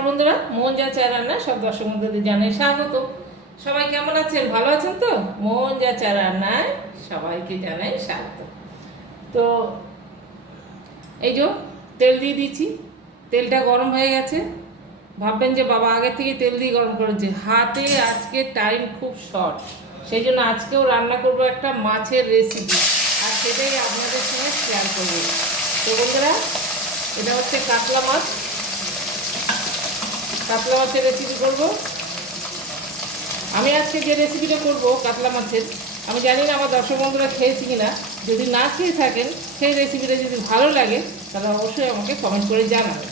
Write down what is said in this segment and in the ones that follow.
নমস্কার বন্ধুরা, মন যা চায় রান্না সব দর্শক বন্ধুদের জানাই স্বাগত। সবাই কেমন আছেন? ভালো আছেন তো? মন যা চায় রান্নায় সবাইকে জানাই স্বাগত। তো এই যে তেল দিয়ে দিচ্ছি, তেলটা গরম হয়ে গেছে। ভাববেন যে বাবা আগে থেকে তেল দিয়ে গরম করেছে, হাতে আজকে টাইম খুব শর্ট, সেই জন্য আজকেও রান্না করব একটা মাছের রেসিপি, আর সেটাই আপনাদের সঙ্গে শেয়ার করব। তো বন্ধুরা, এটা হচ্ছে কাতলা মাছ, কাতলা মাছের রেসিপি করব। আমি আজকে যে রেসিপিটা করব কাতলা মাছের, আমি জানি না আমার দর্শক বন্ধুরা খেয়েছি কিনা। যদি না খেয়ে থাকেন, সেই রেসিপিটা যদি ভালো লাগে তাহলে অবশ্যই আমাকে কমেন্ট করে জানাবেন।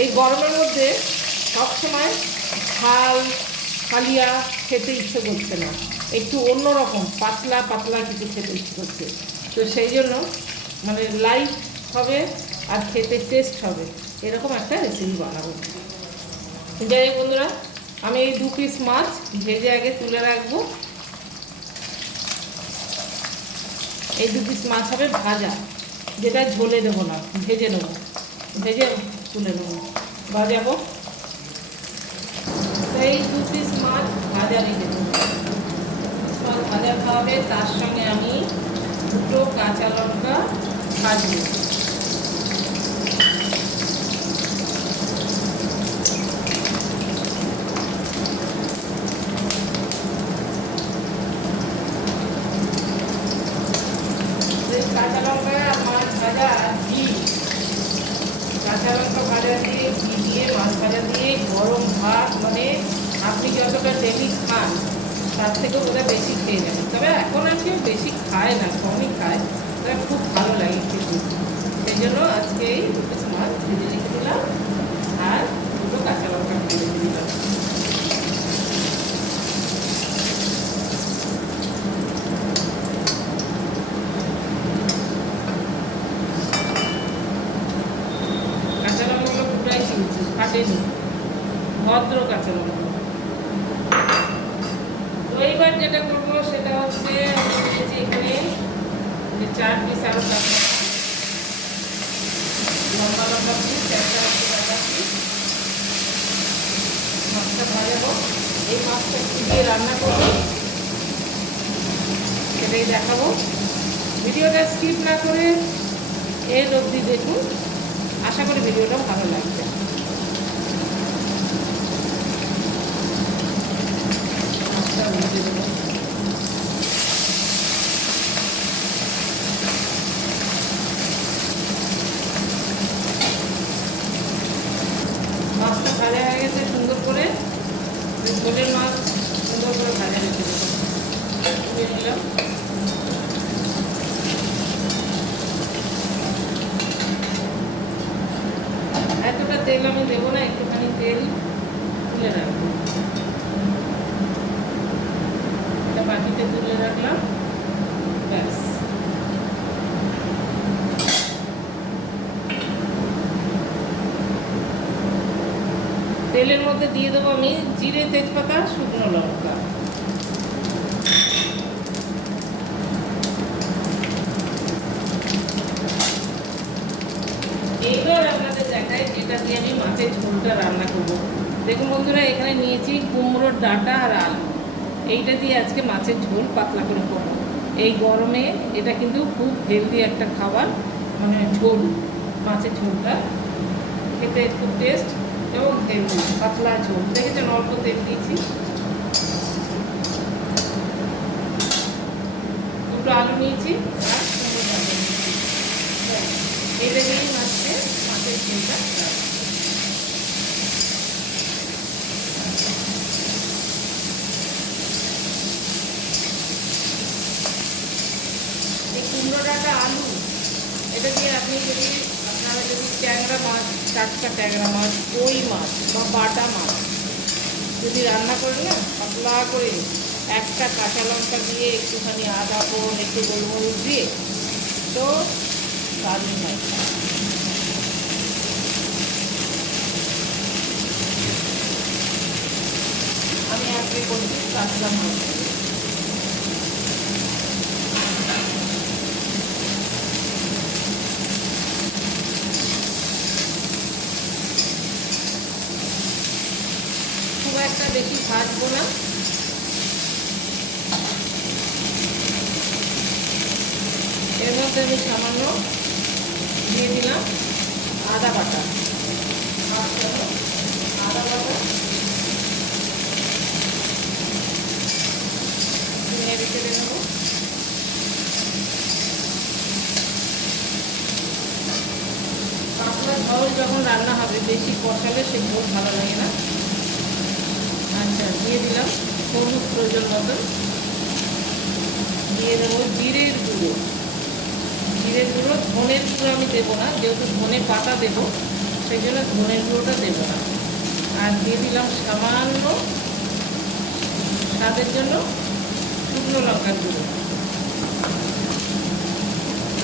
এই গরমের মধ্যে সবসময় ঝাল কালিয়া খেতে ইচ্ছে করছে না, একটু অন্যরকম পাতলা পাতলা কিছু খেতে ইচ্ছে করছে। তো সেই জন্য মানে লাইট হবে আর খেতে টেস্ট হবে, এরকম একটা রেসিপি বানাবো। যাই হোক বন্ধুরা, আমি এই 2 পিস মাছ ভেজে আগে তুলে রাখবো। এই 2 পিস মাছ হবে ভাজা, যেটা ঝোলে দেবো না, ভেজে নেবো, ভেজে তুলে নেবো, ভাজাবো। এই 2 পিস মাছ ভাজা রেখে দেবো, মাছ ভাজা খাওয়াবে। তার সঙ্গে আমি 2টো কাঁচা লঙ্কা ভাজবো। কাঁচা লঙ্কা মাছ ভাজা ঘি, কাঁচা লঙ্কা ভাজা দিয়ে ঘি দিয়ে মাছ ভাজা দিয়ে গরম ভাত, মানে আপনি যতটা ডেলি খান তার থেকেও বোধহয় বেশি খেয়ে যাবেন। তবে এখন আর কেউ বেশি খায় না, কমই খায়, তবে খুব ভালো লাগে খেতে। সেই জন্য আজকে এই 2 পিস মাছ ভেজে রেখে দিলাম আর 2টো কাঁচা লঙ্কা ভেজে রেখে দিলাম। কাঁচা লঙ্কাগুলো পুরাই কিনছি, ফাটেনি, ভদ্র কাঁচা লঙ্কা। তো এইবার যেটা করবো সেটা হচ্ছে, আমি নিয়েছি এখানে 4 পিস আরও লম্বা লম্বা পিস, একটা হচ্ছে কাটা পিস। মাছটা ভাজাবো, এই মাছটা একটু দিয়ে রান্না করবো, সেটাই দেখাবো। ভিডিওটা স্কিপ না করে এর অবধি দেখুন, আশা করি ভিডিওটা ভালো লাগবে। মাছটা ভেজে দেবো। মাছটা ভাজা হয়ে গেছে সুন্দর করে, ঝোলের মাছ সুন্দর করে ভাজা রেখে দেবো, তুলে নিলাম। এতটা তেল আমি দেবো না, একটুখানি তেল তুলে রাখবো। এটা বাটিতে তুলে রাখলাম, ব্যাস। তেলের মধ্যে দিয়ে দেবো আমি জিরে, তেজপাতা, শুকনো লঙ্কা। এইবার আপনাদের দেখায় যেটা দিয়ে আমি মাছের ঝোলটা রান্না করবো। দেখুন বন্ধুরা, এখানে নিয়েছি কুমড়োর ডাঁটা আর আলু, এইটা দিয়ে আজকে মাছের ঝোল পাতলা করে করবো। এই গরমে এটা কিন্তু খুব হেলদি একটা খাবার, মানে ঝোল, মাছের ঝোলটা খেতে খুব টেস্ট এবং হেলদি, পাতলা ঝোল। দেখেছেন, অল্প তেল দিয়েছি, 2টো আলু নিয়েছি আর কুমড়ো ডাঁটা নিয়েছি। এটা দিয়েই মাছের ঝোলটা রাখবো। এই কুমড়ো ডাঁটা আলু, এটা দিয়ে আপনি যদি আপনারা যদি ট্যাংরা মাছ, টাটকা ট্যাংরা মাছ, কই মাছ বা বাটা মাছ যদি রান্না করেন না পাতলা করে, একটা কাঁচা লঙ্কা দিয়ে একটুখানি আদা ফোড়ন, একটু গোলমরিচ দিয়ে, তো দারুণ হয়। আমি আজকে করছি কাতলা মাছ। একটা বেশি ভাজবো না। এর মধ্যে আমি সামান্য দিয়ে দিলাম আদা বাটা, আদা বাটা নেড়ে চেড়ে নেবো। পাতলা ঝোল যখন রান্না হবে বেশি কষালে সে ঝোল ভালো লাগে না। আচ্ছা, দিয়ে দিলাম হলুদ প্রয়োজন মতো, দিয়ে দেবো জিরের গুঁড়ো। জিরের গুঁড়ো, ধনের গুঁড়ো আমি দেবো না, যেহেতু ধনে পাতা দেবো সেই জন্য ধনের গুঁড়োটা দেবো না। আর দিয়ে দিলাম সামান্য স্বাদের জন্য শুকনো লঙ্কার গুঁড়ো।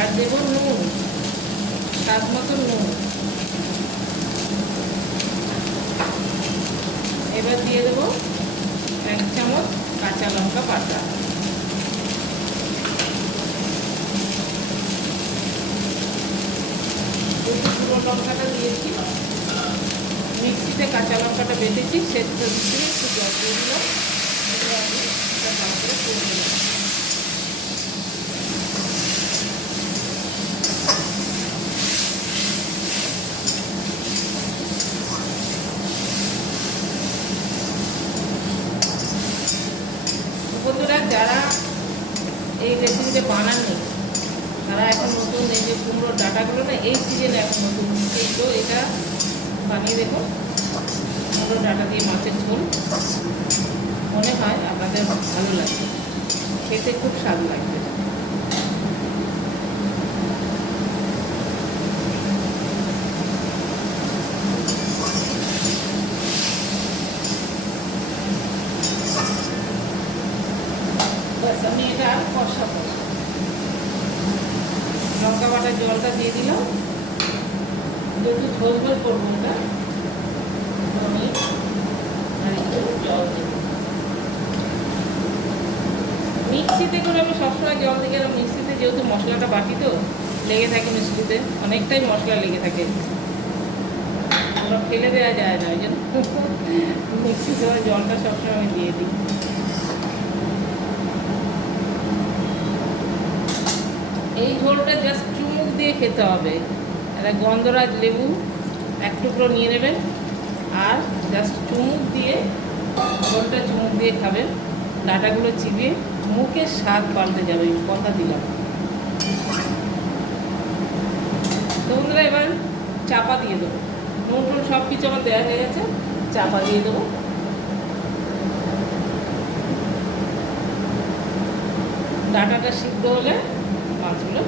আর দেবো নুন, স্বাদ মতো নুন। এবার দিয়ে দেবো 1 চামচ কাঁচা লঙ্কা বাটা। পুরো লঙ্কাটা দিয়েছি, মিক্সিতে কাঁচা লঙ্কাটা বেটেছি, সেটা দিয়ে একটু জল দিয়ে দিলাম। এবার আমি এটা ভালো করে করে দিলাম। বন্ধুরা, যারা এই রেসিপিটা বানাননি তারা এখন নতুন এই যে কুমড়োর ডাঁটাগুলো না এই সিজনে এখন নতুন সেই তো এটা বানিয়ে দেখুন। কুমড়োর ডাঁটা দিয়ে মাছের ঝোল মনে হয় আপনাদের ভালো লাগবে, খেতে খুব স্বাদ লাগবে। বাস আমি এটা আর কষাবো। লঙ্কা বাটার জলটা দিয়ে দিলাম, যেহেতু ঝোল ঝোল করবো এটা আমি আর একটু জল দেব। মিক্সিতে করে আমি সবসময় জল দিই, কারণ মিক্সিতে যেহেতু মশলাটা বাটি তো লেগে থাকে, মিক্সিতে অনেকটাই মশলা লেগে থাকে, ওটা ফেলে দেওয়া যায় না, ওই জন্য মিক্সিতে জলটা সবসময় আমি দিয়ে দিই। এই ঝোলটা জাস্ট চুমুক দিয়ে খেতে হবে। একটা গন্ধরাজ লেবু 1 টুকরো নিয়ে নেবেন আর জাস্ট চুমুক দিয়ে ঝোলটা চুমুক দিয়ে খাবেন। ডাঁটাগুলো চিবিয়ে মুখের স্বাদ পাল্টে যাবে, কথা দিলাম। তো বন্ধুরা, এবার চাপা দিয়ে দেবো। নুন টুন সব কিছু আমার দেওয়া হয়ে গেছে, চাপা দিয়ে দেবো। ডাঁটাটা সিদ্ধ হলে মাছগুলো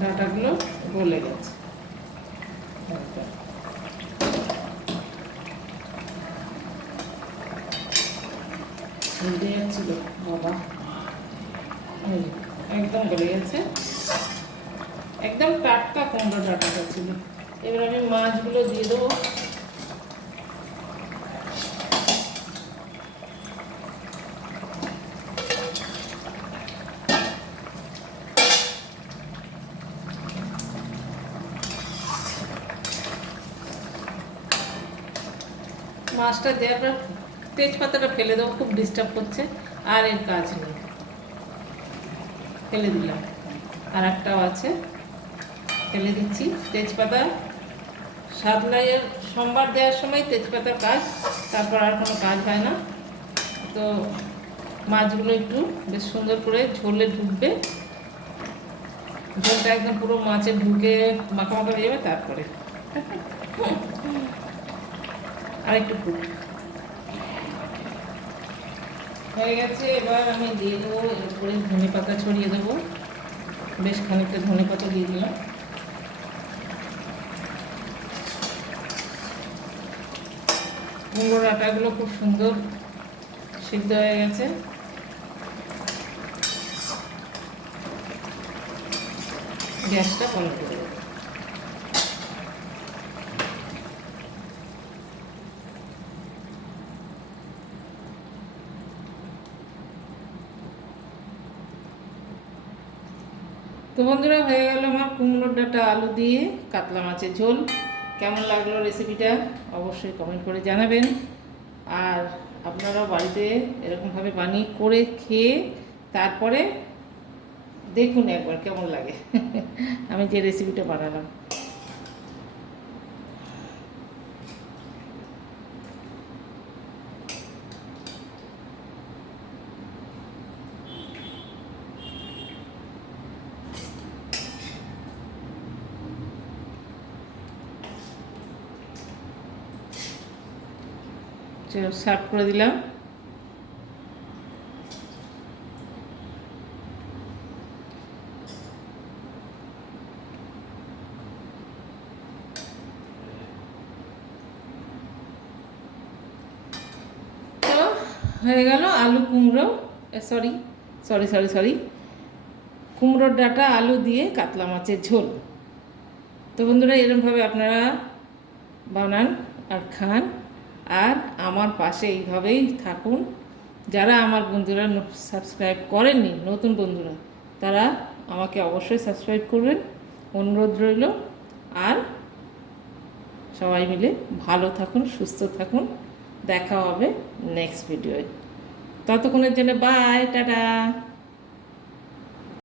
ডাঁটাগুলো গলে গেছে। যাচ্ছিল বাবা, একদম গলে গেছে, একদম টাটকা কুমড়ো ডাঁটাটা ছিল। এবার আমি মাছগুলো দিয়ে দেবো। মাছটা দেওয়ার পর তেজপাতাটা ফেলে দেবো, খুব ডিস্টার্ব করছে, আর এর কাজ নেই, ফেলে দিলাম। আর একটাও আছে, ফেলে দিচ্ছি। তেজপাতা সাদলাইয়ের সোমবার দেওয়ার সময় তেজপাতার কাজ, তারপর আর কোনো কাজ হয় না। তো মাছগুলো একটু বেশ সুন্দর করে ঝোলে ঢুকবে, ঝোলটা একদম পুরো মাছে ঢুকে মাখা মাখা হয়ে যাবে। তারপরে আর একটু ফুট হয়ে গেছে। এবার আমি দিয়ে দেবো এর উপরে ধনে পাতা ছড়িয়ে দেবো, বেশ খানিকটা ধনে পাতা দিয়ে দিলাম। কুমড়োর আটাগুলো খুব সুন্দর সিদ্ধ হয়ে গেছে। গ্যাসটা বন্ধ করে দেবো। তো বন্ধুরা, হয়ে গেল আমার কুমড়োর ডাঁটা আলু দিয়ে কাতলা মাছের ঝোল। কেমন লাগলো রেসিপিটা অবশ্যই কমেন্ট করে জানাবেন। আর আপনারাও বাড়িতে এরকমভাবে বানিয়ে করে খেয়ে তারপরে দেখুন একবার কেমন লাগে আমি যে রেসিপিটা বানালাম। সার্ভ করে দিলাম। তো হয়ে গেল আলু কুমড়ো, সরি সরি সরি সরি কুমড়োর ডাঁটা আলু দিয়ে কাতলা মাছের ঝোল। তো বন্ধুরা, এরকমভাবে আপনারা বানান আর খান, আর আমার পাশে এইভাবেই থাকুন। যারা আমার বন্ধুরা সাবস্ক্রাইব করেননি, নতুন বন্ধুরা, তারা আমাকে অবশ্যই সাবস্ক্রাইব করবেন, অনুরোধ রইল। আর সবাই মিলে ভালো থাকুন, সুস্থ থাকুন। দেখা হবে নেক্সট ভিডিওয়। ততক্ষণের জন্য বাই, টাটা।